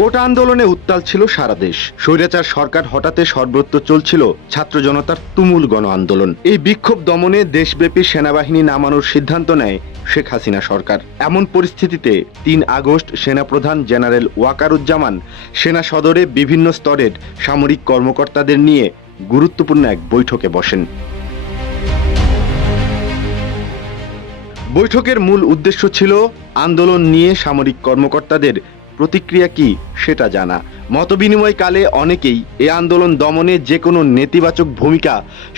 কোটা আন্দোলনে উত্তাল ছিল সারা দেশ। স্বৈরাচার সরকার হটাতে সর্বত্র চলছিল ছাত্র জনতার তুমুল গণ আন্দোলন। এই বিক্ষোভ দমনে দেশব্যাপী সেনাবাহিনী নামানোর সিদ্ধান্ত নেয় শেখ হাসিনা সরকার। এমন পরিস্থিতিতে ৩ আগস্ট সেনাপ্রধান জেনারেল ওয়াকারুজ্জামান সেনা সদরে বিভিন্ন স্তরের সামরিক কর্মকর্তাদের নিয়ে গুরুত্বপূর্ণ এক বৈঠকে বসেন। বৈঠকের মূল উদ্দেশ্য ছিল আন্দোলন নিয়ে সামরিক কর্মকর্তাদের প্রতিক্রিয়া কি সেটা জানা। মতবিনিময়কালে অনেকেই এ আন্দোলন দমনে যে কোনো নেতিবাচক ভূমিকা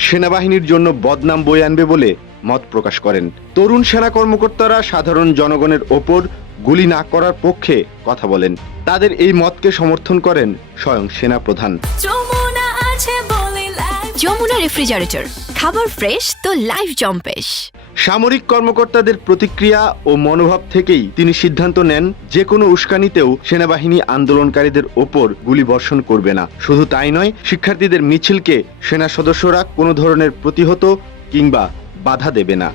সেনাবাহিনীর জন্য বদনাম বয়ে আনবে বলে মত প্রকাশ করেন। তরুণ সেনা কর্মকর্তারা সাধারণ জনগণের ওপর গুলি না করার পক্ষে কথা বলেন। তাদের এই মতকে সমর্থন করেন স্বয়ং সেনাপ্রধান। যমুনা রেফ্রিজারেটর, খাবার ফ্রেশ তো লাইফ জম্পেশ। সামরিক কর্মকর্তাদের প্রতিক্রিয়া ও মনোভাব থেকেই তিনি সিদ্ধান্ত নেন যে কোনো উস্কানিতেও সেনাবাহিনী আন্দোলনকারীদের ওপর গুলি বর্ষণ করবে না। শুধু তাই নয়, শিক্ষার্থীদের মিছিলকে সেনা সদস্যরা কোনো ধরনের প্রতিহত কিংবা বাধা দেবে না।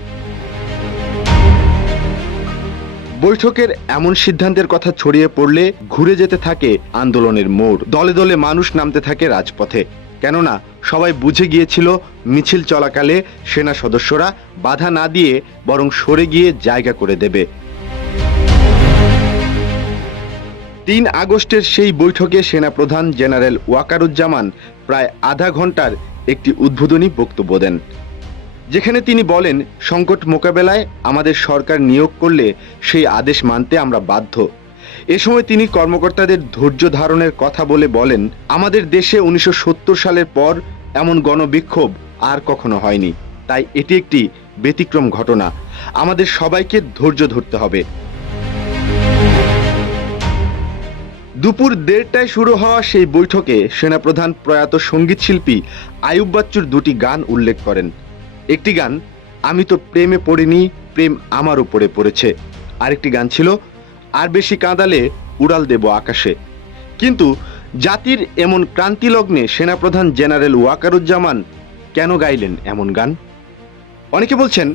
বৈঠকের এমন সিদ্ধান্তের কথা ছড়িয়ে পড়লে ঘুরে যেতে থাকে আন্দোলনের মোড়। দলে দলে মানুষ নামতে থাকে রাজপথে। কেননা সবাই বুঝে গিয়েছিল মিছিল চলাকালে সেনা সদস্যরা বাধা না দিয়ে বরং সরে গিয়ে জায়গা করে দেবে। ৩ আগস্টের সেই বৈঠকে সেনাপ্রধান জেনারেল ওয়াকারুজ্জামান প্রায় আধা ঘন্টার একটি উদ্বোধনী বক্তব্য দেন, যেখানে তিনি বলেন, সংকট মোকাবেলায় আমাদের সরকার নিয়োগ করলে সেই আদেশ মানতে আমরা বাধ্য। এ সময় তিনি কর্মকর্তাদের ধৈর্য ধারণের কথা বলেন, আমাদের দেশে 1970 সালের পর এমন গণবিক্ষোভ আর কখনো হয়নি, তাই এটি একটি ব্যতিক্রম ঘটনা। আমাদের সবাইকে ধৈর্য ধরতে হবে। দুপুর 1:30টায় শুরু হওয়া সেই বৈঠকে সেনাপ্রধান প্রয়াত সঙ্গীত শিল্পী আইয়ুব বাচ্চুর 2টি গান উল্লেখ করেন। একটি গান আমি তো প্রেমে পড়িনি, প্রেম আমার উপরে পড়েছে। আরেকটি গান ছিল আর বেশি কাঁদালে উড়াল দেব আকাশে। কিন্তু জাতির এমন ক্রান্তি লগ্নে সেনাপ্রধান জেনারেল ওয়াকারুজ্জামান কেন গাইলেন এমন গান? অনেকে বলছেন,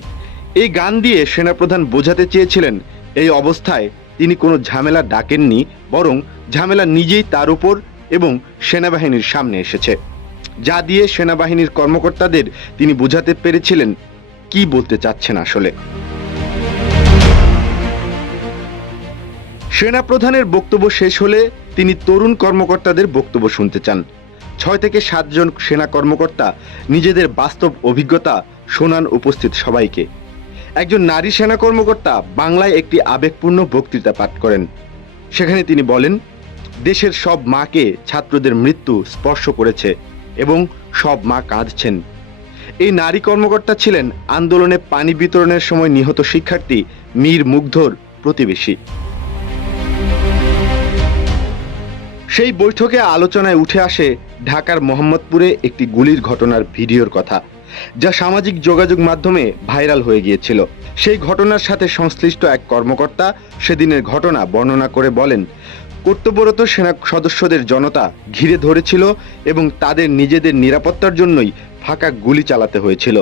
এই গান দিয়ে সেনাপ্রধান বোঝাতে চেয়েছিলেন এই অবস্থায় তিনি কোনো ঝামেলা ডাকেননি, বরং ঝামেলা নিজেই তার উপর এবং সেনাবাহিনীর সামনে এসেছে। যা দিয়ে সেনাবাহিনীর কর্মকর্তাদের তিনি বোঝাতে পেরেছিলেন কি বলতে চাচ্ছেন আসলে। সেনাপ্রধানের বক্তব্য শেষ হলে তিনি তরুণ কর্মকর্তাদের বক্তব্য শুনতে চান। 6 থেকে 7 জন সেনা কর্মকর্তা নিজেদের বাস্তব অভিজ্ঞতা শোনান উপস্থিত সবাইকে। একজন নারী সেনা কর্মকর্তা বাংলায় একটি আবেগপূর্ণ বক্তৃতা পাঠ করেন। সেখানে তিনি বলেন, দেশের সব মাকে ছাত্রদের মৃত্যু স্পর্শ করেছে এবং সব মা কাঁদছেন। এই নারী কর্মকর্তা ছিলেন আন্দোলনে পানি বিতরণের সময় নিহত শিক্ষার্থী মীর মুগ্ধর প্রতিবেশী। সেই বৈঠকে আলোচনায় উঠে আসে ঢাকার মোহাম্মদপুরে একটি গুলির ঘটনার ভিডিওর কথা, যা সামাজিক যোগাযোগ মাধ্যমে ভাইরাল হয়ে গিয়েছিল। সেই ঘটনার সাথে সংশ্লিষ্ট এক কর্মকর্তা সেদিনের ঘটনা বর্ণনা করে বলেন, কর্তব্যরত সেনা সদস্যদের জনতা ঘিরে ধরেছিল এবং তাদের নিজেদের নিরাপত্তার জন্যই ফাঁকা গুলি চালাতে হয়েছিল।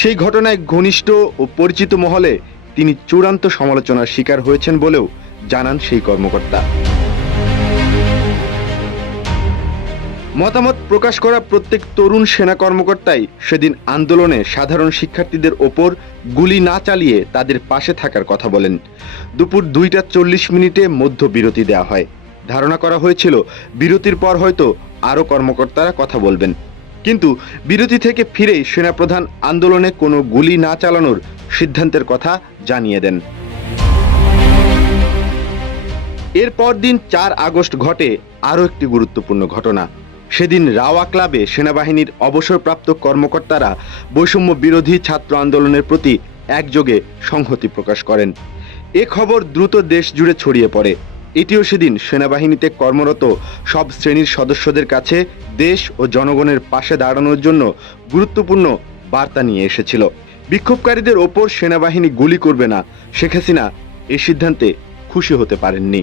সেই ঘটনায় ঘনিষ্ঠ ও পরিচিত মহলে তিনি চূড়ান্ত সমালোচনার শিকার হয়েছেন বলেও জানান সেই কর্মকর্তা। মতামত প্রকাশ করা প্রত্যেক তরুণ সেনা কর্মকর্তাই সেদিন আন্দোলনে সাধারণ শিক্ষার্থীদের ওপর গুলি না চালিয়ে তাদের পাশে থাকার কথা বলেন। দুপুর 2:40 মধ্য বিরতি দেওয়া হয়। ধারণা করা হয়েছিল বিরতির পর হয়তো আরও কর্মকর্তারা কথা বলবেন, কিন্তু বিরতি থেকে ফিরেই সেনাপ্রধান আন্দোলনে কোনো গুলি না চালানোর সিদ্ধান্তের কথা জানিয়ে দেন। এরপর দিন 4 আগস্ট ঘটে আরও একটি গুরুত্বপূর্ণ ঘটনা। সেদিন রাওয়া ক্লাবে সেনাবাহিনীর অবসরপ্রাপ্ত কর্মকর্তারা বৈষম্য বিরোধী ছাত্র আন্দোলনের প্রতি একযোগে সংহতি প্রকাশ করেন। এ খবর দ্রুত দেশ জুড়ে ছড়িয়ে পড়ে। এটিও সেদিন সেনাবাহিনীতে কর্মরত সব শ্রেণীর সদস্যদের কাছে দেশ ও জনগণের পাশে দাঁড়ানোর জন্য গুরুত্বপূর্ণ বার্তা নিয়ে এসেছিল। বিক্ষোভকারীদের ওপর সেনাবাহিনী গুলি করবে না, শেখ হাসিনা এই সিদ্ধান্তে খুশি হতে পারেননি।